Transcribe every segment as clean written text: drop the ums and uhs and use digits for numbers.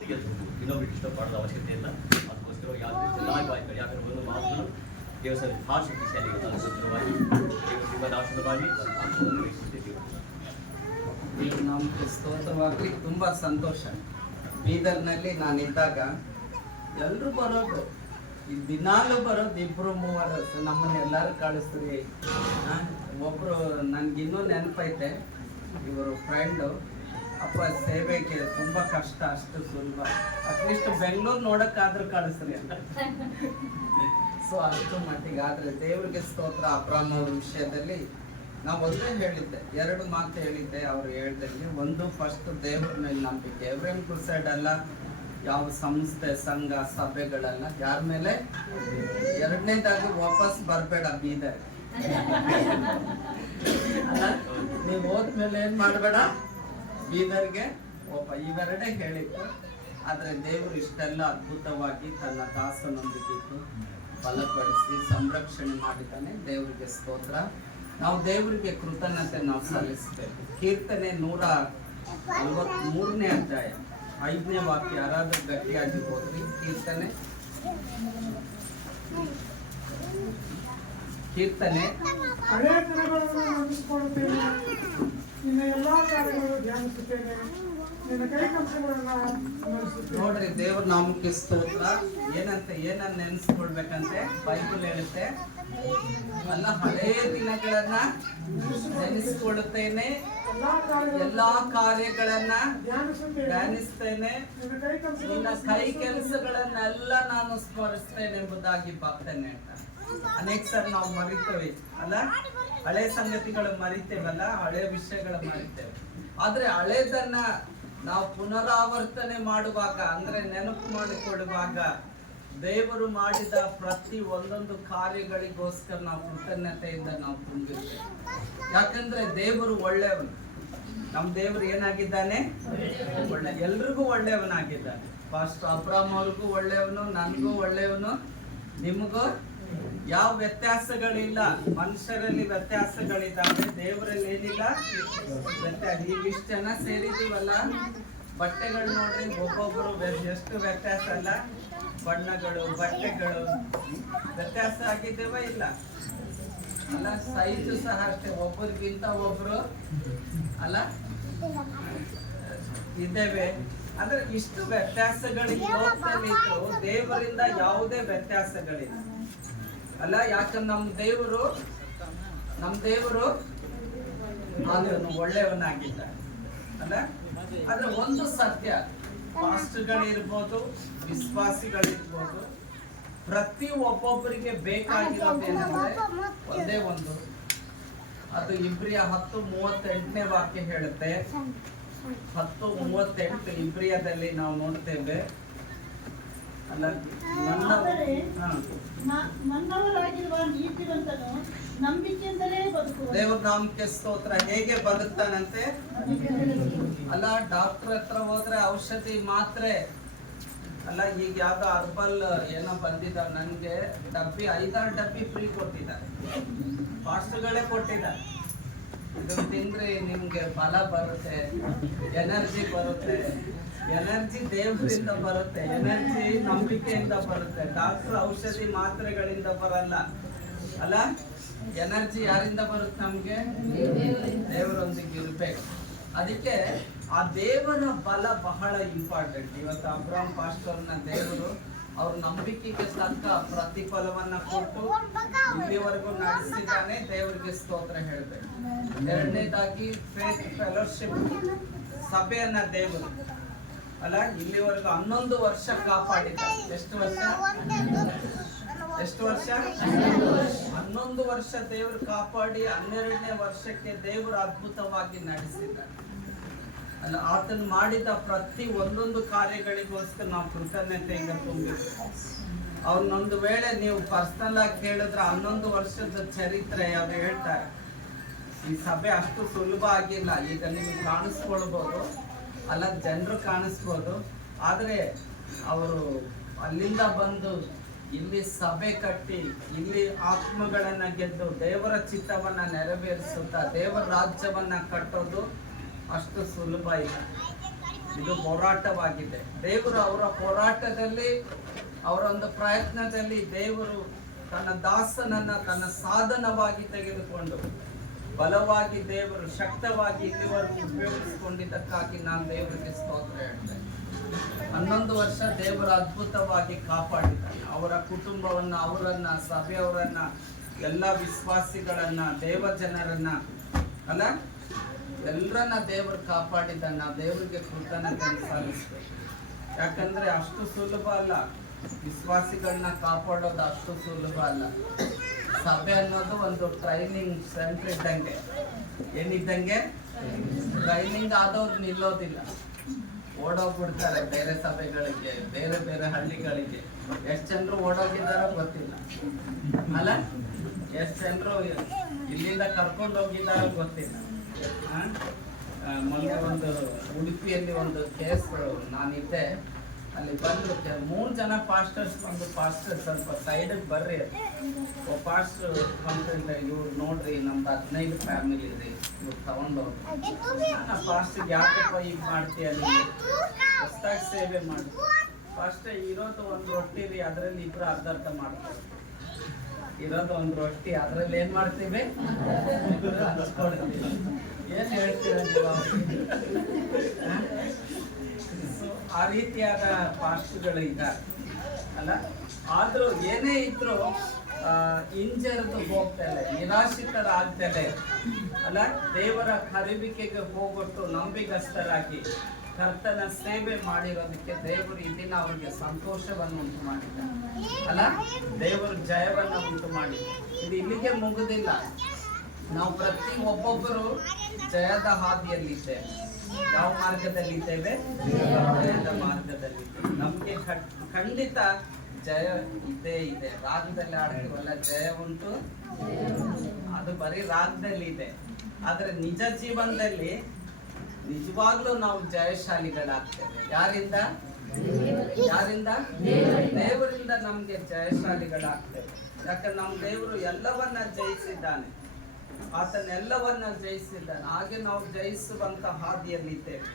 ಇನ್ನೊಬ್ರಿಗೆ ಇಷ್ಟಪಡೋದ ಅವಶ್ಯಕತೆ ಇಲ್ಲ. ಅದಕ್ಕೋಸ್ಕರ ಯಾವ್ದು ಯಾಕಂದ್ರೆ ಒಂದು ಮಾತನ್ನು ದೇವಸ್ಥಾನ ಭಾಳ ಶಕ್ತಿಶಾಲಿ ಅನುಸೃತವಾಗಿ ನಿಮ್ಮ ಆಶೀರ್ವಾದಿ ನಮ್ಗೆ ಸ್ತೋತ್ರವಾಗಲಿ. ತುಂಬ ಸಂತೋಷ. ಬೀದರ್ನಲ್ಲಿ ನಾನಿದ್ದಾಗ ಎಲ್ಲರೂ ಬರೋದು, ಈ ದಿನಾಲು ಬರೋದು 2-3 ನಮ್ಮನ್ನ ಎಲ್ಲರೂ ಕಳಿಸ್ತೀರಿ. ಒಬ್ಬರು ನನಗಿನ್ನೂ ನೆನಪೈತೆ, ಇವರು ಫ್ರೆಂಡು, ಅಪ್ಪ ಸೇವೆಗೆ ತುಂಬ ಕಷ್ಟ, ಅಷ್ಟು ಸುಲಭ, ಅಟ್ಲೀಸ್ಟ್ ಬೆಂಗಳೂರು ನೋಡೋಕ್ಕಾದ್ರೂ ಕಳಿಸ್ರಿ ಅಂತ. ಸೊ ಅಷ್ಟು ಮಟ್ಟಿಗೆ. ಆದರೆ ದೇವ್ರಿಗೆ ಸ್ತೋತ್ರ. ಅಬ್ರಾಮ್ ಅವ್ರ ವಿಷಯದಲ್ಲಿ ನಾವು ಒಂದೇ ಹೇಳಿದ್ದೆ, 2 ಮಾತು ಹೇಳಿದ್ದೆ ಅವ್ರು ಹೇಳ್ದಂಗೆ. ಒಂದು, ಫಸ್ಟ್ ದೇವ್ರ ಮೇಲೆ ನಂಬಿಕೆ. ಎವ್ರೇಮ್ ಕ್ರೂಸೈಡ್ ಅಲ್ಲ, ಯಾವ ಸಂಸ್ಥೆ ಸಂಘ ಸಭೆಗಳಲ್ಲ, ಯಾರ ಮೇಲೆ. 2ನೇದಾಗಿ ವಾಪಸ್ ಬರಬೇಡ ಬೀದರ್. ನೀವು ಹೋದ್ಮೇಲೆ ಏನ್ ಮಾಡಬೇಡ, ಬೀದರ್ಗೆ ಇವೆರಡೇ ಹೇಳಿತ್ತು. ಆದರೆ ದೇವರು ಇಷ್ಟೆಲ್ಲ ಅದ್ಭುತವಾಗಿ ತನ್ನ ದಾಸನೊಂದಿಗಿದ್ದು ಬಲಪಡಿಸಿ ಸಂರಕ್ಷಣೆ ಮಾಡಿದ್ದಾನೆ. ದೇವರಿಗೆ ಸ್ತೋತ್ರ. ನಾವು ದೇವರಿಗೆ ಕೃತಜ್ಞತೆ ನಾವು ಸಲ್ಲಿಸಬೇಕು. ಕೀರ್ತನೆ 143ನೇ ಅಧ್ಯಾಯ 5ನೇ ವಾಕ್ಯ ಯಾರಾದ್ರೂ ಗಟ್ಟಿಯಾಗಿ ಹೋದ್ರಿ. ಕೀರ್ತನೆ ಹಳೆಯ ದಿನಗಳನ್ನು ನೆನೆಸಿಕೊಳ್ಳುತ್ತೇನೆ, ನಿನ್ನ ಎಲ್ಲಾ ಕಾರ್ಯಗಳನ್ನು ಧ್ಯಾನಿಸುತ್ತೇನೆ, ನಿನ್ನ ಕೈ ಕೆಲಸಗಳನ್ನು ಸ್ಮರಿಸುತ್ತೇನೆ. ನೋಡ್ರಿ, ದೇವ್ರ ನಾಮಕ್ಕೆ ಸ್ತೋತ್ರ. ಏನನ್ನ ನೆನೆಸ್ಕೊಳ್ಬೇಕಂತೆ ಬೈಬಲ್ ಹೇಳುತ್ತೆ ಅಲ್ಲ. ಹಳೆಯ ದಿನಗಳನ್ನ ನೆನೆಸ್ಕೊಳ್ಳುತ್ತೇನೆ, ಎಲ್ಲಾ ಕಾರ್ಯಗಳನ್ನ ಧ್ಯಾನಿಸ್ತೇನೆ, ನಿನ್ನ ಕೈ ಕೆಲಸಗಳನ್ನೆಲ್ಲ ನಾನು ಸ್ಮರಿಸ್ತೇನೆ ಎಂಬುದಾಗಿ ಭಕ್ತನೇ ಹೇಳ್ತಾನೆ. ಅನೇಕ ಸರಿ ನಾವು ಮರಿತೇವೆ ಅಲ್ಲ, ಹಳೆ ಸಂಗತಿಗಳು ಮರಿತೇವಲ್ಲ, ಹಳೆ ವಿಷಯಗಳು ಮರಿತೇವೆ. ಆದ್ರೆ ಹಳೇದನ್ನ ನಾವು ಪುನರಾವರ್ತನೆ ಮಾಡುವಾಗ, ಅಂದ್ರೆ ನೆನಪು ಮಾಡಿಕೊಳ್ಳುವಾಗ, ದೇವರು ಮಾಡಿದ ಪ್ರತಿ ಒಂದೊಂದು ಕಾರ್ಯಗಳಿಗೋಸ್ಕರ ನಾವು ಕೃತಜ್ಞತೆಯಿಂದ ನಾವು ತುಂಬಿರ್ತೇವೆ. ಯಾಕಂದ್ರೆ ದೇವರು ಒಳ್ಳೆಯವನು. ನಮ್ಮ ದೇವರು ಏನಾಗಿದ್ದಾನೆ? ಒಳ್ಳೆ, ಎಲ್ರಿಗೂ ಒಳ್ಳೆಯವನಾಗಿದ್ದಾನೆ. ಪಾಸ್ಟರ್ ಅಬ್ರಾಮ್ ಅವ್ರಿಗೂ ಒಳ್ಳೆಯವನು, ನನಗೂ ಒಳ್ಳೆಯವನು, ನಿಮಗೂ ಯಾವ ವ್ಯತ್ಯಾಸಗಳಿಲ್ಲ. ಮನುಷ್ಯರಲ್ಲಿ ವ್ಯತ್ಯಾಸಗಳಿದ್ದಾವೆ, ದೇವರಲ್ಲಿ ಏನಿಲ್ಲ ವ್ಯತ್ಯಾಸ. ಇಷ್ಟು ಜನ ಸೇರಿದೀವಲ್ಲ, ಬಟ್ಟೆಗಳು ನೋಡ್ರಿ, ಒಬ್ಬೊಬ್ರು ಎಷ್ಟು ವ್ಯತ್ಯಾಸ ಅಲ್ಲ. ಬಣ್ಣಗಳು, ಬಟ್ಟೆಗಳು ವ್ಯತ್ಯಾಸ ಆಗಿದ್ದೇವ ಇಲ್ಲ ಅಲ್ಲ. ಸೈಜು ಸಹ ಅಷ್ಟೇ, ಒಬ್ಬರಿಗಿಂತ ಒಬ್ರು ಅಲ್ಲ ಇದ್ದೇವೆ. ಅಂದ್ರೆ ಇಷ್ಟು ವ್ಯತ್ಯಾಸಗಳಿಗೆ ಲೋಕದಲ್ಲಿದ್ದು ದೇವರಿಂದ ಯಾವುದೇ ವ್ಯತ್ಯಾಸಗಳಿಲ್ಲ ಅಲ್ಲ. ಯಾಕಂದ್ರೆ ನಮ್ಮ ದೇವರು ಅವನು ಒಳ್ಳೆಯವನಾಗಿದ್ದ ಅಲ್ಲ. ಆದ್ರೆ ಒಂದು ಸತ್ಯ, ಪಾಸ್ಟ್ಗಳಿರ್ಬೋದು, ವಿಶ್ವಾಸಿಗಳಿರ್ಬೋದು, ಪ್ರತಿ ಒಬ್ಬೊಬ್ಬರಿಗೆ ಬೇಕಾಗಿರೋದೇನೆಂದ್ರೆ ಒಂದೇ ಒಂದು, ಅದು ಇಬ್ರಿಯ 10:38ನೇ ವಾಕ್ಯ ಹೇಳುತ್ತೆ. 10:38 ಇಬ್ರಿಯದಲ್ಲಿ ನಾವು ನೋಡ್ತೇವೆ ಅಲ್ಲ. ನನ್ನವರಾಗಿರುವ ನೀತಿವಂತನು ನಂಬಿಕೆಯಿಂದಲೇ ಬದುಕುವ. ದೇವ್ರ ನಾಮಕ್ಕೆ ಸ್ತೋತ್ರ. ಹೇಗೆ ಬದುಕ್ತಾನಂತೆ ಅಲ್ಲ. ಡಾಕ್ಟರ್ ಹತ್ರ ಹೋದ್ರೆ ಔಷಧಿ ಮಾತ್ರೆ ಅಲ್ಲ. ಈಗ ಯಾವ್ದೋ ಅರ್ಬಲ್ ಏನೋ ಬಂದಿದ್ದಾವೆ, ನನ್ಗೆ ಡಬ್ಬಿ 5-6 ಡಬ್ಬಿ ಫ್ರೀ ಕೊಟ್ಟಿದ್ದಾರೆ, ಪಾಸ್ಟ್ಗಳೇ ಕೊಟ್ಟಿದ್ದಾರೆ. ಇದು ತಿಂದ್ರೆ ನಿಮ್ಗೆ ಬಲ ಬರುತ್ತೆ, ಎನರ್ಜಿ ಬರುತ್ತೆ. ಎನರ್ಜಿ ದೇವರಿಂದ ಬರುತ್ತೆ, ಎನರ್ಜಿ ನಂಬಿಕೆಯಿಂದ ಬರುತ್ತೆ. ಡಾಕ್ಟರ್ ಔಷಧಿ ಮಾತ್ರೆಗಳಿಂದ ಬರಲ್ಲ ಅಲ್ಲ. ಎನರ್ಜಿ ಯಾರಿಂದ ಬರುತ್ತೆ? ನಮ್ಗೆ ದೇವರೊಂದಿಗೆ ಇರ್ಬೇಕು. ಅದಕ್ಕೆ ಆ ದೇವರ ಬಲ ಬಹಳ ಇಂಪಾರ್ಟೆಂಟ್. ಇವತ್ತು ಅಬ್ರಾಮ್ ಪಾಸ್ಟರ್ನ ದೇವರು ಅವ್ರ ನಂಬಿಕೆಗೆ ತಕ್ಕ ಪ್ರತಿಫಲವನ್ನ ಕೊಟ್ಟು ಇಲ್ಲಿವರೆಗೂ ನಡೆಸಿದ್ದಾನೆ. ದೇವರಿಗೆ ಸ್ತೋತ್ರ ಹೇಳ್ಬೇಕು. 2ನೇದಾಗಿ ಫೇತ್ ಫೆಲೋಶಿಪ್ ಸಭೆಯನ್ನ ದೇವರು ಅಲ್ಲ ಇಲ್ಲಿವರೆಗೂ 11 ವರ್ಷ ಕಾಪಾಡಿದ. ಎಷ್ಟು ವರ್ಷ? 11 ವರ್ಷ ದೇವರು ಕಾಪಾಡಿ 12ನೇ ವರ್ಷಕ್ಕೆ ದೇವರು ಅದ್ಭುತವಾಗಿ ನಡೆಸಿದ್ದಾರೆ ಅಲ್ಲ. ಆತನು ಮಾಡಿದ ಪ್ರತಿ ಒಂದೊಂದು ಕಾರ್ಯಗಳಿಗೋಸ್ಕರ ನಾವು ಕೃತಜ್ಞತೆಯಿಂದ ತುಂಬಿರ್ತೀವಿ. ಅವ್ರನ್ನೊಂದು ವೇಳೆ ನೀವು ಪರ್ಸನಲ್ ಆಗಿ ಕೇಳಿದ್ರೆ 11 ವರ್ಷದ ಚರಿತ್ರೆ ಅವ್ರು ಹೇಳ್ತಾರೆ. ಈ ಸಭೆ ಅಷ್ಟು ಸುಲಭ ಆಗಿಲ್ಲ. ಈಗ ನಿಮಗೆ ಕಾಣಿಸ್ಕೊಳ್ಬೋದು ಅಲ್ಲ, ಜನರು ಕಾಣಿಸ್ಬೋದು. ಆದರೆ ಅವರು ಅಲ್ಲಿಂದ ಬಂದು ಇಲ್ಲಿ ಸಭೆ ಕಟ್ಟಿ, ಇಲ್ಲಿ ಆತ್ಮಗಳನ್ನ ಗೆದ್ದು ದೇವರ ಚಿತ್ತವನ್ನ ನೆರವೇರಿಸುತ್ತಾ ದೇವರ ರಾಜ್ಯವನ್ನ ಕಟ್ಟೋದು ಅಷ್ಟು ಸುಲಭ ಇಲ್ಲ. ಇದು ಹೋರಾಟವಾಗಿದೆ. ದೇವರು ಅವರ ಹೋರಾಟದಲ್ಲಿ, ಅವರ ಒಂದು ಪ್ರಯತ್ನದಲ್ಲಿ ದೇವರು ತನ್ನ ದಾಸನನ್ನ ತನ್ನ ಸಾಧನವಾಗಿ ತೆಗೆದುಕೊಂಡು ಬಲವಾಗಿ ದೇವರು ಶಕ್ತವಾಗಿ ಇಲ್ಲಿವರೆಗೂ ಉಪಯೋಗಿಸಿಕೊಂಡಿದ್ದಕ್ಕಾಗಿ ನಾನು ದೇವರಿಗೆ ಸ್ತೋತ್ರ ಹೇಳ್ತೇನೆ. 11 ವರ್ಷ ದೇವರ ಅದ್ಭುತವಾಗಿ ಕಾಪಾಡಿದ್ದಾನೆ. ಅವರ ಕುಟುಂಬವನ್ನ, ಅವರನ್ನ, ಸಭೆಯವರನ್ನ, ಎಲ್ಲ ವಿಶ್ವಾಸಿಗಳನ್ನ, ದೇವ ಜನರನ್ನ ಅಲ್ಲ ಎಲ್ಲರನ್ನ ದೇವರು ಕಾಪಾಡಿದ್ದಾನೆ. ನಾವು ದೇವರಿಗೆ ಕೃತಜ್ಞತೆ ಸಲ್ಲಿಸ್ಬೇಕು. ಯಾಕಂದ್ರೆ ಅಷ್ಟು ಸುಲಭ ಅಲ್ಲ, ವಿಶ್ವಾಸಿಗಳನ್ನ ಕಾಪಾಡೋದು ಅಷ್ಟು ಸುಲಭ ಅಲ್ಲ. ಸಭೆ ಅನ್ನೋದು ಒಂದು ಟ್ರೈನಿಂಗ್ ಸೆಂಟರ್ ಇದ್ದಂಗೆ. ಏನಿದ್ದಂಗೆ? ಟ್ರೈನಿಂಗ್ ಆದವ್ರು ನಿಲ್ಲೋದಿಲ್ಲ, ಓಡೋಗ್ಬಿಡ್ತಾರೆ ಬೇರೆ ಸಭೆಗಳಿಗೆ, ಬೇರೆ ಬೇರೆ ಹಳ್ಳಿಗಳಿಗೆ. ಎಷ್ಟು ಜನರು ಓಡೋಗಿದ್ದಾರೋ ಗೊತ್ತಿಲ್ಲ ಅಲ್ಲ, ಎಷ್ಟು ಜನರು ಇಲ್ಲಿಂದ ಕರ್ಕೊಂಡು ಹೋಗಿದ್ದಾರೋ ಗೊತ್ತಿಲ್ಲ. ಮೊನ್ನೆ ಒಂದು ಉಡುಪಿಯಲ್ಲಿ ಒಂದು ಕೇಸ್ ನಾನಿದ್ದೆ, ಅಲ್ಲಿ ಬಂದು 3 ಜನ ಪಾಸ್ಟರ್ಸ್ ಬಂದು, ಪಾಸ್ಟರ್ ಸ್ವಲ್ಪ ಸೈಡಿಗೆ ಬರ್ರಿ, ಪಾಸ್ಟರ್ ಕಂಪ್ಲೇಂಟ್, ಇವ್ರು ನೋಡ್ರಿ ನಮ್ದು 15 ಫ್ಯಾಮಿಲಿ ಇದೆ, ಇವ್ರು ತಗೊಂಡವ್ರು. ಪಾಸ್ಟರ್ಗೆ ಯಾಕಪ್ಪ ಈಗ ಮಾಡ್ತೀಯ, ಹೊಸ್ದಾಗಿ ಸೇವೆ ಮಾಡಿ. ಫಸ್ಟ್ ಇರೋದು ಒಂದು ರೊಟ್ಟಿ ರೀ, ಅದರಲ್ಲಿ ಇಬ್ರು ಅರ್ಧ ಮಾಡ್ತಾರೆ. ಇರೋದು ಒಂದು ರೊಟ್ಟಿ, ಅದರಲ್ಲಿ ಏನ್ ಮಾಡ್ತೀವಿ? ಹಂಚ್ಕೊಳ್ತೀವಿ. ಏನ್ ಹೇಳ್ತೀರ ನೀವು? ಆ ರೀತಿಯಾದ ಪಾಸ್ಟ್ಗಳು ಇದ್ದಾರೆ ಅಲ್ಲ. ಆದ್ರೂ ಏನೇ ಇದ್ರು ಹಿಂಜರಿದು ಹೋಗ್ತಾರೆ, ನಿರಾಶ್ರಿತರಾಗ್ತಾರೆ ಅಲ್ಲ. ದೇವರ ಕರೆಯುವಿಕೆಗೆ ಹೋಗೊಟ್ಟು ನಂಬಿಗಸ್ತರಾಗಿ ಕರ್ತನ ಸೇವೆ ಮಾಡಿರೋದಕ್ಕೆ ದೇವರು ಈ ದಿನ ಅವರಿಗೆ ಸಂತೋಷವನ್ನು ಉಂಟು ಮಾಡಿದ್ದಾರೆ ಅಲ್ಲ. ದೇವರು ಜಯವನ್ನು ಉಂಟು ಮಾಡಿ. ಇದು ಇಲ್ಲಿಗೆ ಮುಗುದಿಲ್ಲ. ನಾವು ಪ್ರತಿ ಒಬ್ಬೊಬ್ಬರು ಜಯದ ಹಾದಿಯಲ್ಲಿದ್ದೇವೆ. ಯಾವ ಮಾರ್ಗದಲ್ಲಿದ್ದೇವೆ? ಜಯದ ಮಾರ್ಗದಲ್ಲಿದ್ದೇವೆ. ನಮ್ಗೆ ಖಂಡಿತ ಜಯ ಇದ್ದೇ ಇದೆ. ರಾಗದಲ್ಲಿ ಆಡ್ತೀವಲ್ಲ, ಜಯ ಉಂಟು, ಅದು ಬರೀ ರಾಗದಲ್ಲಿ ಇದೆ. ಆದ್ರೆ ನಿಜ ಜೀವನದಲ್ಲಿ ನಿಜವಾಗ್ಲೂ ನಾವು ಜಯಶಾಲಿಗಳಾಗ್ತೇವೆ. ಯಾರಿಂದ? ಯಾರಿಂದ? ದೇವರಿಂದ ನಮ್ಗೆ ಜಯಶಾಲಿಗಳಾಗ್ತೇವೆ. ಯಾಕಂದ್ರೆ ನಮ್ಮ ದೇವರು ಎಲ್ಲವನ್ನ ಜಯಿಸಿದ್ದಾನೆ, ಆತನೆಲ್ಲವನ್ನ ಜಯಿಸಿದ್ದಾನೆ. ಹಾಗೆ ನಾವು ಜಯಿಸುವಂತ ಹಾದಿಯಲ್ಲಿದ್ದೇವೆ.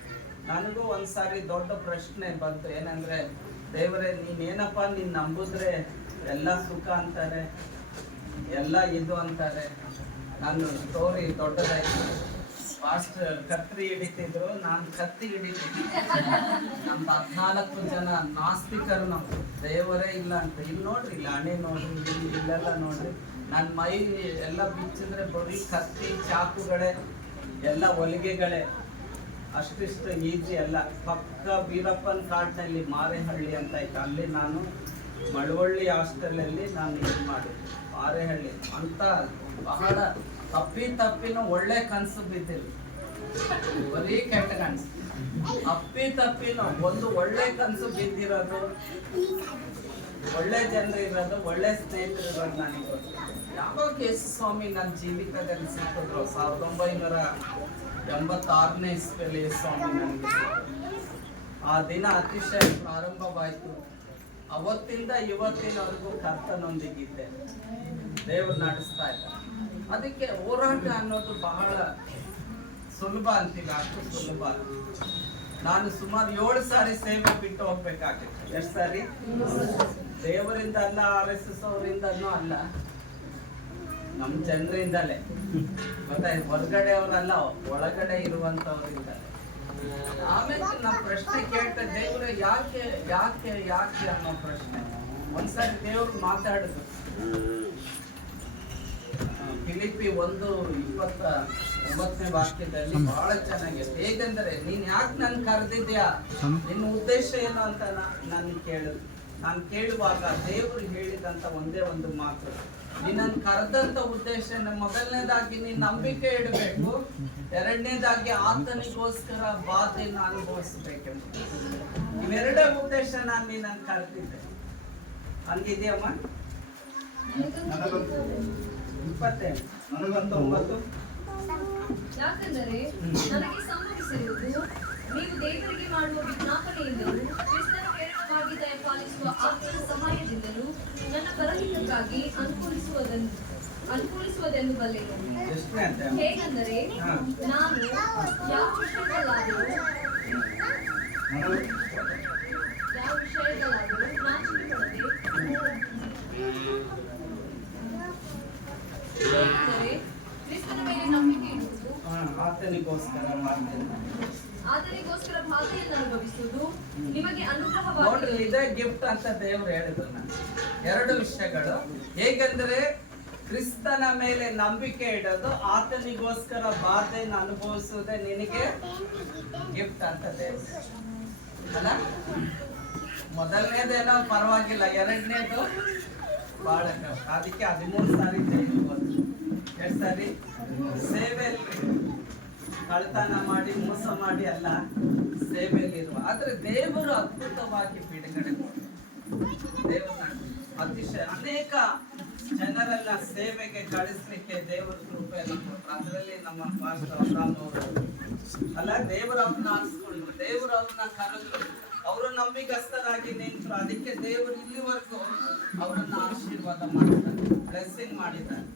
ನನಗೂ ಒಂದ್ಸಾರಿ ದೊಡ್ಡ ಪ್ರಶ್ನೆ ಬಂತು. ಏನಂದ್ರೆ, ದೇವರೇ ನೀನೇನಪ್ಪ, ನೀನ್ ನಂಬುದ್ರೆ ಎಲ್ಲ ಸುಖ ಅಂತಾರೆ, ಎಲ್ಲ ಇದು ಅಂತಾರೆ. ನಾನು ಸ್ಟೋರಿ ದೊಡ್ಡದಾಯ್ತು. ಫಾಸ್ಟ್ ಕತ್ರಿ ಹಿಡಿತಿದ್ರು, ನಾನು ಕತ್ತಿ ಹಿಡಿತಿದ್ದೆ. ನಮ್ದು 14 ಜನ ನಾಸ್ತಿಕರು. ನಮ್ದು ದೇವರೇ ಇಲ್ಲ ಅಂತ. ಇಲ್ಲಿ ನೋಡ್ರಿ, ಇಲ್ಲಿ ಹಣೆ ನೋಡ್ರಿ, ಇಲ್ಲೆಲ್ಲ ನೋಡ್ರಿ, ನನ್ನ ಮೈ ಎಲ್ಲ ಬಿಚ್ಚಿದ್ರೆ ಬರೀ ಕತ್ತಿ, ಚಾಕುಗಳೇ, ಎಲ್ಲ ಹೊಲಿಗೆಗಳೇ. ಅಷ್ಟಿಷ್ಟು ಈಜಿ ಅಲ್ಲ. ಪಕ್ಕ ವೀರಪ್ಪನ ಕಾಡಿನಲ್ಲಿ ಮಾರೇಹಳ್ಳಿ ಅಂತ ಇತ್ತು, ಅಲ್ಲಿ ನಾನು ಮಳವಳ್ಳಿ ಹಾಸ್ಟೆಲಲ್ಲಿ ನಾನು ಇದು ಮಾಡಿದ್ದೆ. ಮಾರೇಹಳ್ಳಿ ಅಂತ ಬಹಳ ತಪ್ಪಿನೂ ಒಳ್ಳೆ ಕನಸು ಬಿದ್ದಿಲ್ಲ, ಬರೀ ಕೆಟ್ಟ ಕನಸು. ತಪ್ಪಿನೂ ಒಂದು ಒಳ್ಳೆ ಕನಸು ಬಿದ್ದಿರೋದು, ಒಳ್ಳೆ ಜನರು ಇರೋದು, ಒಳ್ಳೆ ಸ್ನೇಹಿತರು ಇರೋದು ನನಗೆ ಗೊತ್ತು. ಯಾವಾಗ ಯೇಸು ಸ್ವಾಮಿ ನನ್ನ ಜೀವಿತದಲ್ಲಿ ಸಿಕ್ಕಿದ್ರು 1986ನೇ ಇಸ್ವಿಯಲ್ಲಿ ಯೇಸು ಸ್ವಾಮಿ ನನಗೆ ಆ ದಿನ ಅತಿಶಯ ಪ್ರಾರಂಭವಾಯಿತು. ಅವತ್ತಿಂದ ಇವತ್ತಿನವರೆಗೂ ಕರ್ತನೊಂದಿಗಿದ್ದೆ. ದೇವರು ನಡೆಸ್ತಾ ಇದ್ದ. ಅದಕ್ಕೆ ಹೋರಾಟ ಅನ್ನೋದು ಬಹಳ ಸುಲಭ ಅಂತಿಲ್ಲ, ಅಷ್ಟು ಸುಲಭ. ನಾನು ಸುಮಾರು 7 ಸಾರಿ ಸೇವೆ ಬಿಟ್ಟು ಹೋಗ್ಬೇಕಾಗಿತ್ತು. ಎಷ್ಟು ಸಾರಿ? ದೇವರಿಂದ ಅಲ್ಲ, RSS ಅವರಿಂದನೂ ಅಲ್ಲ, ನಮ್ಮ ಜನರಿಂದಲೇ. ಗೊತ್ತಾಯ್ತು? ಹೊರಗಡೆ ಅವರಲ್ಲ, ಒಳಗಡೆ ಇರುವಂತವರಿಂದಲೇ. ಆಮೇಲೆ ನಾವು ಪ್ರಶ್ನೆ ಕೇಳ್ತಾ, ದೇವ್ರ ಯಾಕೆ ಯಾಕೆ ಯಾಕೆ ಅನ್ನೋ ಪ್ರಶ್ನೆ. ಒಂದ್ಸಾರಿ ದೇವ್ರು ಮಾತಾಡಿದ್ರು. ಫಿಲಿಪ್ಪಿ 1:29ನೇ ವಾಕ್ಯದಲ್ಲಿ ಬಹಳ ಚೆನ್ನಾಗಿದೆ. ಹೇಗೆಂದರೆ, ನೀನ್ ಯಾಕೆ ನನ್ ಕರೆದಿದ್ಯಾ, ನಿನ್ನ ಉದ್ದೇಶ ಏನು ಅಂತ ನಾನು ಕೇಳುವಾಗ ದೇವರು ಹೇಳಿದಂತ ಒಂದೇ ಒಂದು ಮಾತು, ನಿನ್ನನ್ನು ಕರೆದಂತ ಉದ್ದೇಶ ಮೊದಲನೇದಾಗಿ ನೀನ್ ನಂಬಿಕೆ ಇಡಬೇಕು, ಎರಡನೇದಾಗಿ ಆತನಿಗೋಸ್ಕರ ಬಾಧೆಯನ್ನು ಅನುಭವಿಸಬೇಕೆಂಬುದು. ಇವೆರಡೇ ಉದ್ದೇಶ ನಾನು ನಿನ್ನನ್ನು ಕರೆದಿದ್ದೆ. ಹಂಗಿದ್ಯಮ್ಮ? 29. ಯಾಕಂದರೆ ನನಗೆ ಸಂಭವಿಸಿರುವುದು ನೀವು ದೇವರಿಗೆ ಮಾಡುವ ವಿಜ್ಞಾಪನೆಯಿಂದಲೂ ಕ್ರಿಸ್ತನ ಪ್ರೇರಕವಾಗಿ ದಯಪಾಲಿಸುವ ಆತ್ಮನ ಸಹಾಯದಿಂದಲೂ ನನ್ನ ಪರಹಿತಕ್ಕಾಗಿ ಅನುಕೂಲಿಸುವುದೆಂದು ಬಲ್ಲೆನು. ಹೇಗೆಂದರೆ, ನಾನು ಯಾವ ವಿಷಯದಲ್ಲಾದರೂ ಯಾವ ವಿಷಯದಲ್ಲಾದರೂ ನಾಚಿಕೆ ಪಡದೆ ಸ್ನೇಹಿತರೆ, ಕ್ರಿಸ್ತನ ಮೇಲೆ ನಂಬಿಕೆ ಇಡುವುದು, ಆತನಿಗೋಸ್ಕರ ಮಾಡ್ತೇನೆ. ಆತನಿಗೋಸ್ಕರ ಬಾಧೆಯನ್ನು ಅನುಭವಿಸುವುದು ನಿಮಗೆ ನೋಡ್ರಿ, ಅನುಗ್ರಹವಾಗಿದೆ. ಇದೇ ಗಿಫ್ಟ್ ಅಂತ ದೇವರು ಹೇಳಿದ್ರು ನಾನು. 2 ವಿಷಯಗಳು. ಹೇಗೆಂದ್ರೆ ಕ್ರಿಸ್ತನ ಮೇಲೆ ನಂಬಿಕೆ ಇಡೋದು, ಆತನಿಗೋಸ್ಕರ ಬಾಧೆಯನ್ನು ಅನುಭವಿಸುವುದೇ ನಿನಗೆ ಗಿಫ್ಟ್ ಅಂತ ದೇವರು ಅಲ್ಲ. ಮೊದಲನೇದೇನೋ ಪರವಾಗಿಲ್ಲ, 2ನೇದು ಬಹಳ ಕಷ್ಟ. ಅದಕ್ಕೆ 13 ಸಾರಿ ಜೈಲಿಗೆ ಹೋದ್ರು. 2 ಸಾರಿ ಸೇವೆಯಲ್ಲಿ ಕಳ್ತನ ಮಾಡಿ ಮೋಸ ಮಾಡಿ ಅಲ್ಲ, ಸೇವೆಯಲ್ಲಿರುವ. ಆದ್ರೆ ದೇವರು ಅದ್ಭುತವಾಗಿ ಬಿಡುಗಡೆ ಕೊಟ್ಟರು. ದೇವರ ಅತಿಶಯ ಅನೇಕ ಜನರನ್ನ ಸೇವೆಗೆ ಕಳಿಸ್ಲಿಕ್ಕೆ ದೇವರ ಕೃಪೆಯನ್ನು ಕೊಟ್ಟರು. ಅದರಲ್ಲಿ ನಮ್ಮ ಪಾಸ್ಟರ್ ಅಬ್ರಾಮ್ ಅವರು ಅಲ್ಲ, ದೇವರು ಅವ್ರನ್ನ ಆರಿಸ್ಕೊಂಡ್ರು, ದೇವರು ಅವ್ರನ್ನ ಕರೆದ್ರು, ಅವರು ನಂಬಿಕಸ್ಥರಾಗಿ ನಿಂತರು. ಅದಕ್ಕೆ ದೇವರು ಇಲ್ಲಿವರೆಗೂ ಅವರನ್ನ ಆಶೀರ್ವಾದ ಮಾಡಿದ್ದಾರೆ, ಬ್ಲೆಸ್ಸಿಂಗ್ ಮಾಡಿದ್ದಾರೆ.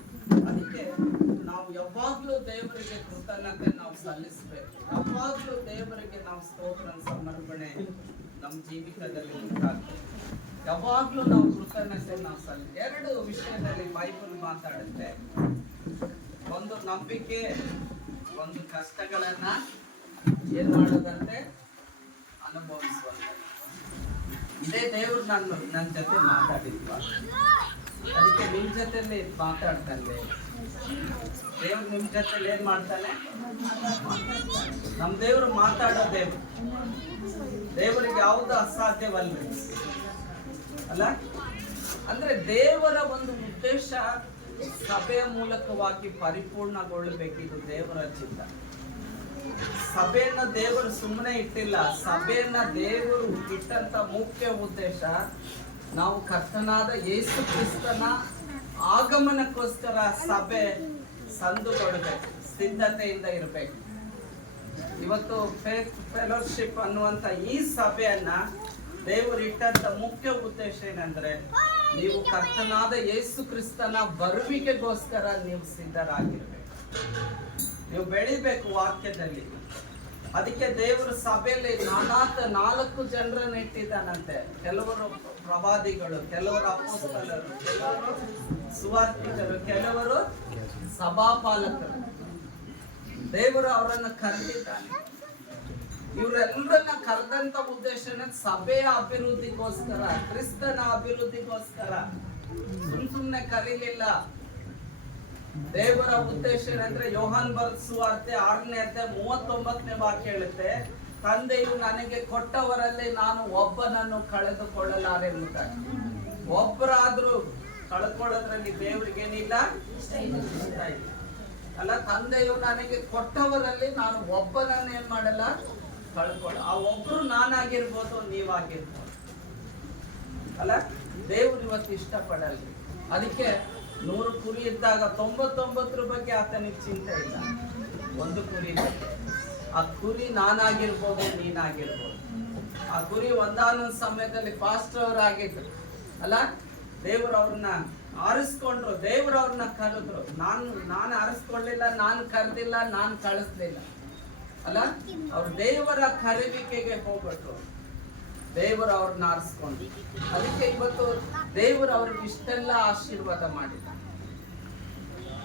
ಅದಕ್ಕೆ ನಾವು ಯಾವಾಗ್ಲೂ ದೇವರಿಗೆ ಕೃತಜ್ಞತೆ ನಾವು ಸಲ್ಲಿಸಬೇಕು. ಯಾವಾಗ್ಲೂ ದೇವರಿಗೆ ನಾವು ಸ್ತೋತ್ರ ಸಮರ್ಪಣೆ ನಮ್ಮ ಜೀವಿತದಲ್ಲಿ ಉಂಟಾಗ್ತದೆ. ಯಾವಾಗ್ಲೂ ನಾವು ಕೃತಜ್ಞತೆ ನಾವು 2 ವಿಷಯದಲ್ಲಿ ಬೈಬಲ್ ಮಾತಾಡುತ್ತೆ. ಒಂದು ನಂಬಿಕೆ, ಒಂದು ಕಷ್ಟಗಳನ್ನ ಏನ್ ಮಾಡೋದಂತೆ ಅನುಭವಿಸುವಂತೆ. ಇದೇ ದೇವ್ರು ನನ್ನ ಜೊತೆ ಮಾತಾಡಿದ್ವ. ಅದಕ್ಕೆ ನಿಮ್ ಜೊತೆಲಿ ಮಾತಾಡ್ತಾನೆ ದೇವ್ರು. ನಿಮ್ ಜೊತೆಲಿ ಏನ್ ಮಾಡ್ತಾನೆ? ನಮ್ ದೇವ್ರು ಮಾತಾಡೋ ದೇವ್ರು. ದೇವರಿಗೆ ಯಾವುದು ಅಸಾಧ್ಯವಲ್ಲ ಅಲ್ಲ. ಅಂದ್ರೆ ದೇವರ ಒಂದು ಉದ್ದೇಶ ಸಭೆಯ ಮೂಲಕವಾಗಿ ಪರಿಪೂರ್ಣಗೊಳ್ಳಬೇಕಿದು ದೇವರ ಚಿತ್ತ. ಸಭೆಯನ್ನ ದೇವರು ಸುಮ್ಮನೆ ಇಟ್ಟಿಲ್ಲ. ಸಭೆಯನ್ನ ದೇವರು ಇಟ್ಟಂತ ಮುಖ್ಯ ಉದ್ದೇಶ ನಾವು ಕರ್ತನಾದ ಯೇಸು ಕ್ರಿಸ್ತನ ಆಗಮನಕ್ಕೋಸ್ಕರ ಸಭೆ ಸಂದುಗೊಳ್ಬೇಕು, ಸಿದ್ಧತೆಯಿಂದ ಇರಬೇಕು. ಇವತ್ತು ಫೇತ್ ಫೆಲೋಶಿಪ್ ಅನ್ನುವಂತ ಈ ಸಭೆಯನ್ನ ದೇವರು ಇಟ್ಟಂತ ಮುಖ್ಯ ಉದ್ದೇಶ ಏನಂದ್ರೆ, ನೀವು ಕರ್ತನಾದ ಯೇಸು ಕ್ರಿಸ್ತನ ಬರುವಿಕೆಗೋಸ್ಕರ ನೀವು ಸಿದ್ಧರಾಗಿರ್ಬೇಕು, ನೀವು ಬೆಳಿಬೇಕು ವಾಕ್ಯದಲ್ಲಿ. ಅದಕ್ಕೆ ದೇವರು ಸಭೆಯಲ್ಲಿ 4 ಜನರನ್ನ ಇಟ್ಟಿದ್ದಾನಂತೆ. ಕೆಲವರು ಪ್ರವಾದಿಗಳು, ಕೆಲವರು ಅಪೊಸ್ತಲರು, ಕೆಲವರು ಸುವಾರ್ತಿಕರು, ಕೆಲವರು ಸಭಾಪಾಲಕರು. ದೇವರು ಅವರನ್ನ ಕರೆದಿದ್ದಾನೆ. ಇವರೆಲ್ಲರನ್ನ ಕರೆದಂತ ಉದ್ದೇಶನ ಸಭೆಯ ಅಭಿವೃದ್ಧಿಗೋಸ್ಕರ, ಕ್ರಿಸ್ತನ ಅಭಿವೃದ್ಧಿಗೋಸ್ಕರ. ಸುಮ್ಮನೆ ಕರೀಲಿಲ್ಲ. ದೇವರ ಉದ್ದೇಶ ಏನಂದ್ರೆ, ಯೋಹಾನ್ ಬರೆದ ಸುವಾರ್ತೆ 6ನೇ ಅಧ್ಯಾಯ 39ನೇ ವಾಕ್ಯ ಹೇಳುತ್ತೆ, ತಂದೆಯು ನನಗೆ ಕೊಟ್ಟವರಲ್ಲಿ ನಾನು ಒಬ್ಬನನ್ನು ಕಳೆದುಕೊಳ್ಳಲಾರೆ ಎಂಬುದಾಗಿ. ಒಬ್ಬರಾದ್ರೂ ಕಳ್ಕೊಳ್ಳೋದ್ರಲ್ಲಿ ದೇವ್ರಿಗೇನಿಲ್ಲ, ಇಷ್ಟ ಇಲ್ಲ ಅಲ್ಲ. ತಂದೆಯು ನನಗೆ ಕೊಟ್ಟವರಲ್ಲಿ ನಾನು ಒಬ್ಬನನ್ನು ಏನ್ ಮಾಡಲ್ಲ, ಕಳ್ಕೊಳ್ಳ. ಆ ಒಬ್ರು ನಾನಾಗಿರ್ಬೋದು, ನೀವಾಗಿರ್ಬೋದು ಅಲ್ಲ. ದೇವ್ರು ಇವತ್ತು ಇಷ್ಟಪಡಲ್ಲ. ಅದಕ್ಕೆ 100 ಕುರಿ ಇದ್ದಾಗ 99 ಬಗ್ಗೆ ಆತನಿಗೆ ಚಿಂತೆ ಇಲ್ಲ. 1 ಕುರಿ ಬಗ್ಗೆ. ಆ ಕುರಿ ನಾನಾಗಿರ್ಬೋದು, ನೀನಾಗಿರ್ಬೋದು. ಆ ಕುರಿ ಒಂದಾನೊಂದು ಸಮಯದಲ್ಲಿ ಪಾಸ್ಟರ್ ಅವರಾಗಿದ್ರು ಅಲ್ಲ. ದೇವರು ಅವ್ರನ್ನ ಆರಿಸ್ಕೊಂಡ್ರು, ದೇವರು ಅವ್ರನ್ನ ಕರೆದ್ರು. ನಾನು ಆರಿಸ್ಕೊಳ್ಳಿಲ್ಲ, ನಾನು ಕರೆದಿಲ್ಲ, ನಾನು ಕಳಿಸ್ಲಿಲ್ಲ ಅಲ್ಲ. ಅವ್ರು ದೇವರ ಕರೆವಿಕೆಗೆ ಹೋಗ್ಬಿಟ್ರು, ದೇವರು ಅವ್ರನ್ನ ಆರಿಸ್ಕೊಂಡ್ರು. ಅದಕ್ಕೆ ಇವತ್ತು ದೇವರು ಅವ್ರಿಗೆ ಇಷ್ಟೆಲ್ಲ ಆಶೀರ್ವಾದ ಮಾಡಿದ.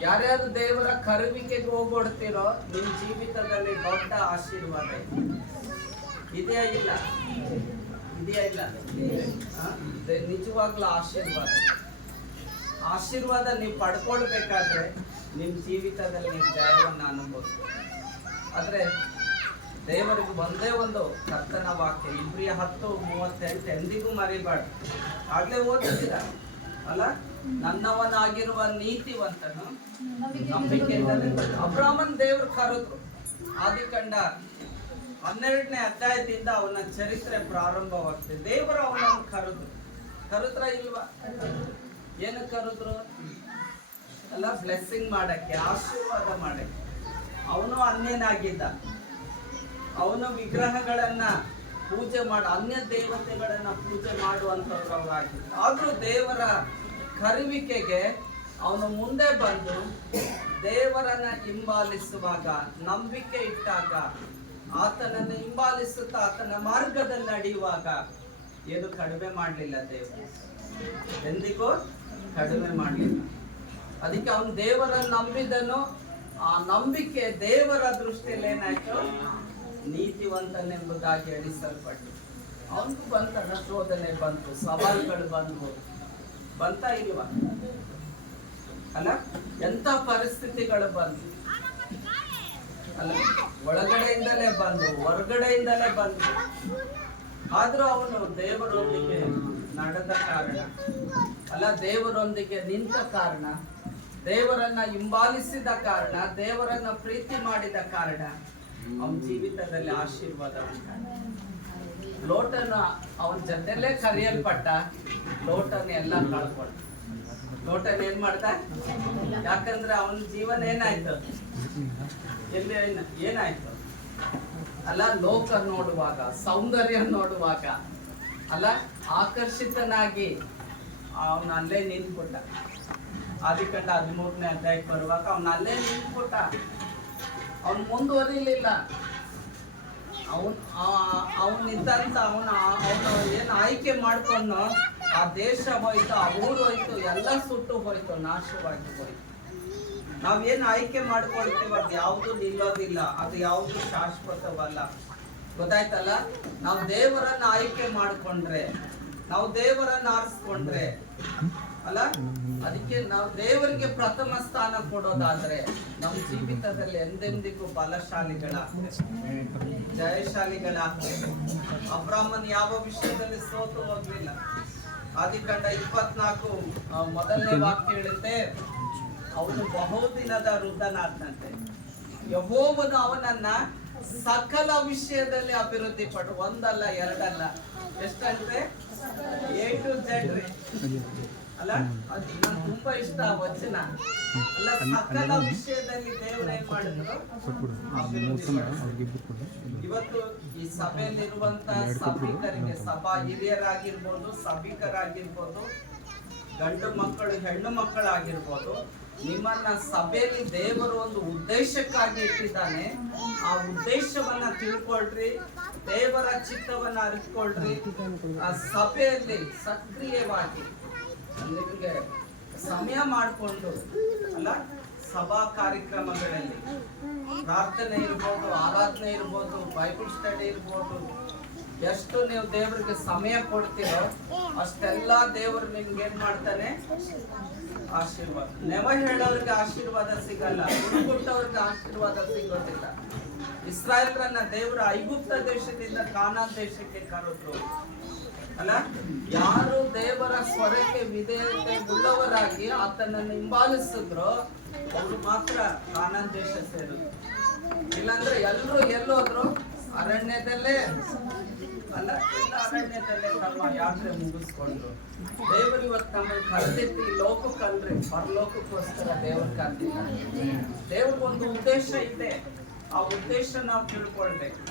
ಯಾರ್ಯಾರು ದೇವರ ಕರುವಿಕೆಗೆ ಹೋಗ್ಬಿಡ್ತೀರೋ ನಿಮ್ ಜೀವಿತದಲ್ಲಿ ದೊಡ್ಡ ಆಶೀರ್ವಾದ ಇದೆಯಾ ಇಲ್ಲ? ಇದೆಯಾ ಇಲ್ಲ? ನಿಜವಾಗ್ಲೂ ಆಶೀರ್ವಾದ ನೀವು ಪಡ್ಕೊಳ್ಬೇಕಾದ್ರೆ ನಿಮ್ ಜೀವಿತದಲ್ಲಿ ನೀವು ಜಯವನ್ನು ಅನುಭವಿಸ್ತೀರಿ. ಆದ್ರೆ ದೇವರಿಗೆ ಒಂದೇ ಒಂದು ಕರ್ತನ ವಾಕ್ಯ, ಇಬ್ರಿಯ 10:38 ಎಂದಿಗೂ ಮರಿಬಾರ್ದು. ಆಗ್ಲೇ ಓದಿದ್ದೀರ ಅಲ್ಲ, ನನ್ನವನಾಗಿರುವ ನೀತಿವಂತನು ನಂಬಿಕೆಯಿಂದಲೇ. ಅಬ್ರಾಮನ್ ದೇವರು ಕರೆದ್ರು. ಆದಿಕಾಂಡ 12ನೇ ಅಧ್ಯಾಯದಿಂದ ಅವನ ಚರಿತ್ರೆ ಪ್ರಾರಂಭವಾಗ್ತದೆ. ದೇವರು ಅವನನ್ನು ಕರೆದ್ರ ಇಲ್ವಾ? ಏನು ಕರೆದ್ರು ಅಲ್ಲ, ಬ್ಲೆಸ್ಸಿಂಗ್ ಮಾಡಕ್ಕೆ, ಆಶೀರ್ವಾದ ಮಾಡಕ್ಕೆ. ಅವನು ಅನ್ಯನಾಗಿದ್ದ, ಅವನು ವಿಗ್ರಹಗಳನ್ನ ಪೂಜೆ ಅನ್ಯ ದೇವತೆಗಳನ್ನ ಪೂಜೆ ಮಾಡುವಂತವ್ರವಾಗಿದ್ದ. ಆದ್ರೂ ದೇವರ ಕರುವಿಕೆಗೆ ಅವನು ಮುಂದೆ ಬಂದು ದೇವರನ್ನ ಹಿಂಬಾಲಿಸುವಾಗ, ನಂಬಿಕೆ ಇಟ್ಟಾಗ ಆತನನ್ನು ಹಿಂಬಾಲಿಸುತ್ತಾ ಆತನ ಮಾರ್ಗದಲ್ಲಿ ನಡೆಯುವಾಗ ಏನು ಕಡಿಮೆ ಮಾಡಲಿಲ್ಲ ದೇವರು, ಎಂದಿಗೂ ಕಡಿಮೆ ಮಾಡಲಿಲ್ಲ. ಅದಕ್ಕೆ ಅವನು ದೇವರನ್ನು ನಂಬಿದನು. ಆ ನಂಬಿಕೆ ದೇವರ ದೃಷ್ಟಿಯಲ್ಲಿ ಏನಾಯ್ತು, ನೀತಿವಂತನೆಂಬುದಾಗಿ ಎಣಿಸಲ್ಪಟ್ಟು. ಅವನಿಗೂ ಬಂತಲ್ಲ, ಶೋಧನೆ ಬಂತು, ಸವಾಲುಗಳು ಬಂತ ಇಲ್ವಾ? ಅಲ್ಲ, ಎಂತ ಪರಿಸ್ಥಿತಿಗಳು ಬಂತು ಅಲ್ಲ, ಒಳಗಡೆಯಿಂದಲೇ ಬಂದು ಹೊರಗಡೆಯಿಂದಲೇ ಬಂದು, ಆದ್ರೂ ಅವನು ದೇವರೊಂದಿಗೆ ನಡೆದ ಕಾರಣ ಅಲ್ಲ, ದೇವರೊಂದಿಗೆ ನಿಂತ ಕಾರಣ, ದೇವರನ್ನ ಹಿಂಬಾಲಿಸಿದ ಕಾರಣ, ದೇವರನ್ನ ಪ್ರೀತಿ ಮಾಡಿದ ಕಾರಣ ಅವನ ಜೀವಿತದಲ್ಲಿ ಆಶೀರ್ವಾದ ಉಂಟಾಗಿದೆ. ಲೋಟನ ಅವನ ಜೊತೆಲೇ ಕರೆಯಲ್ಪಟ್ಟ, ಲೋಟನ ಎಲ್ಲ ಕಳ್ಕೊಂಡ. ಲೋಟನ್ ಏನ್ ಮಾಡ್ದ? ಯಾಕಂದ್ರೆ ಅವನ ಜೀವನ ಏನಾಯ್ತು, ಎಲ್ಲಿ ಏನಾಯ್ತು ಅಲ್ಲ, ಲೋಕ ನೋಡುವಾಗ, ಸೌಂದರ್ಯ ನೋಡುವಾಗ ಅಲ್ಲ, ಆಕರ್ಷಿತನಾಗಿ ಅವನ ಅಲ್ಲೇ ನಿಂತ್ಬಿಟ್ಟ. ಆದಿಕಾಂಡ 13ನೇ ಅಧ್ಯಾಯಕ್ಕೆ ಬರುವಾಗ ಅವನ ಅಲ್ಲೇ ನಿಂತ್ಬಿಟ್ಟ. ಅವನು ಮುಂದುವರಿಲಿಲ್ಲ. ಅವನಿದ್ದಂತ ಅವನು ಏನು ಆಯ್ಕೆ ಮಾಡ್ಕೊಂಡು ಆ ದೇಶ ಹೋಯ್ತು, ಆ ಊರು ಹೋಯ್ತು, ಎಲ್ಲ ಸುಟ್ಟು ಹೋಯ್ತು, ನಾಶವಾಗಿ ಹೋಯ್ತು. ನಾವೇನು ಆಯ್ಕೆ ಮಾಡ್ಕೊಳ್ತೀವಿ ಅದು ಯಾವುದು ನಿಲ್ಲೋದಿಲ್ಲ, ಅದು ಯಾವುದು ಶಾಶ್ವತವಲ್ಲ. ಗೊತ್ತಾಯ್ತಲ್ಲ? ನಾವು ದೇವರನ್ನ ಆಯ್ಕೆ ಮಾಡ್ಕೊಂಡ್ರೆ, ನಾವು ದೇವರನ್ನ ಆರಿಸ್ಕೊಂಡ್ರೆ ಅಲ್ಲ, ಅದಕ್ಕೆ ನಾವು ದೇವರಿಗೆ ಪ್ರಥಮ ಸ್ಥಾನ ಕೊಡೋದಾದ್ರೆ ನಮ್ಮ ಜೀವಿತದಲ್ಲಿ ಎಂದೆಂದಿಗೂ ಬಲಶಾಲಿಗಳಾಗ್ತೇವೆ, ಜಯಶಾಲಿಗಳಾಗ್ತೇವೆ. ಅಬ್ರಾಹ್ಮನ್ ಯಾವ ವಿಷಯದಲ್ಲಿ ಸೋತು ಹೋಗ್ಲಿಲ್ಲ. ಆದಿಕಾಂಡ 24 ಮೊದಲನೇ ವಾಕ್ಯ ಹೇಳುತ್ತೆ, ಅವನು ಬಹುದಿನದ ವೃದ್ಧನಾದಂತೆ ಯೆಹೋವನು ಅವನನ್ನ ಸಕಲ ವಿಷಯದಲ್ಲಿ ಅಭಿವೃದ್ಧಿ ಪಟ್ಟು, ಒಂದಲ್ಲ ಎರಡಲ್ಲ, ಎಷ್ಟಂದ್ರೆ A to Z ರೀ ಅಲ್ಲ. ಅದು ನಂಗೆ ತುಂಬಾ ಇಷ್ಟ ಆ ವಚನ ಅಲ್ಲ. ಸಕಲ ವಿಷಯದಲ್ಲಿ ದೇವರು ಏನ್ ಮಾಡಿದ್ರು, ಅಭಿವೃದ್ಧಿ ಪಡಿಸಿದ್ರು. ಇವತ್ತು ಈ ಸಭೆಯಲ್ಲಿರುವಂತ ಸಭಿಕರಿಗೆ, ಸಭಾ ಹಿರಿಯರಾಗಿರ್ಬೋದು, ಸಭಿಕರಾಗಿರ್ಬೋದು, ಗಂಡು ಮಕ್ಕಳು ಹೆಣ್ಣು ಮಕ್ಕಳಾಗಿರ್ಬೋದು, ನಿಮ್ಮನ್ನ ಸಭೆಯಲ್ಲಿ ದೇವರು ಒಂದು ಉದ್ದೇಶಕ್ಕಾಗಿ ಇಟ್ಟಿದ್ದಾನೆ. ಆ ಉದ್ದೇಶವನ್ನ ತಿಳ್ಕೊಳ್ರಿ, ದೇವರ ಚಿತ್ತವನ್ನ ಅರಿತುಕೊಳ್ರಿ. ಆ ಸಭೆಯಲ್ಲಿ ಸಕ್ರಿಯವಾಗಿ ನಿಮಗೆ ಸಮಯ ಮಾಡಿಕೊಂಡು ಅಲ್ಲ, ಸಭಾ ಕಾರ್ಯಕ್ರಮಗಳಲ್ಲಿ ಪ್ರಾರ್ಥನೆ ಇರ್ಬೋದು, ಆರಾಧನೆ ಇರ್ಬೋದು, ಬೈಬಲ್ ಸ್ಟಡಿ ಇರ್ಬೋದು, ಎಷ್ಟು ನೀವು ದೇವರಿಗೆ ಸಮಯ ಕೊಡ್ತೀರೋ ಅಷ್ಟೆಲ್ಲ ದೇವರು ನಿಮ್ಗೆ ಏನ್ ಮಾಡ್ತಾನೆ, ಆಶೀರ್ವಾದ. ನೆವ ಹೇಳೋರಿಗೆ ಆಶೀರ್ವಾದ ಸಿಗಲ್ಲ, ಕೊಟ್ಟವ್ರಿಗೆ ಆಶೀರ್ವಾದ ಸಿಗೋದಿಲ್ಲ. ಇಸ್ರಾಯೇಲ್ರನ್ನ ದೇವರು ಐಗುಪ್ತ ದೇಶದಿಂದ ಕಾನಾನ್ ದೇಶಕ್ಕೆ ಕರೆದ್ರು ಅಲ್ಲ. ಯಾರು ದೇವರ ಸ್ವರಕ್ಕೆ ವಿಧೇಯತೆ ಉಳ್ಳವರಾಗಿ ಆತನನ್ನು ಹಿಂಬಾಲಿಸಿದ್ರು ಅವರು ಮಾತ್ರ ಕಾನಾನ್ ದೇಶ ಸೇರಿದ್ರು. ಇಲ್ಲಾಂದ್ರೆ ಎಲ್ಲರೂ ಎಲ್ಲೋದ್ರು, ಅರಣ್ಯದಲ್ಲೇ ಅಲ್ಲ, ಎಲ್ಲ ಅರಣ್ಯದಲ್ಲೇ ತಮ್ಮ ಯಾತ್ರೆ ಮುಗಿಸ್ಕೊಂಡ್ರು. ದೇವರು ಇವತ್ತು ನಮ್ಮನ್ನು ಕರೆದಿಟ್ಟು ಈ ಲೋಕಕ್ಕಲ್ರಿ, ಪರಲೋಕಕ್ಕೋಸ್ಕರ ದೇವರು ಕರೆದಿದ್ದಾರೆ. ದೇವ್ರಿಗೆ ಒಂದು ಉದ್ದೇಶ ಇದೆ, ಆ ಉದ್ದೇಶ ನಾವು ತಿಳ್ಕೊಳ್ಬೇಕು.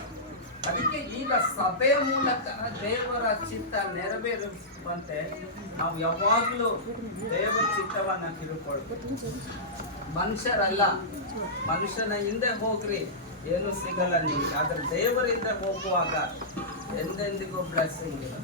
ಅದಕ್ಕೆ ಈಗ ಸಭೆಯ ಮೂಲಕ ದೇವರ ಚಿತ್ತ ನೆರವೇರಿಸುವಂತೆ ನಾವು ಯಾವಾಗಲೂ ದೇವರ ಚಿತ್ತವನ್ನ ತಿಳ್ಕೊಳ್ಬೇಕು. ಮನುಷ್ಯರಲ್ಲ, ಮನುಷ್ಯನ ಹಿಂದೆ ಹೋಗ್ರಿ, ಏನು ಸಿಗಲ್ಲ ನಿಮ್ಗೆ. ಆದ್ರೆ ದೇವರಿಂದ ಹೋಗುವಾಗ ಎಂದೆಂದಿಗೂ ಬ್ಲೆಸ್ಸಿಂಗ್ ಇಲ್ಲ.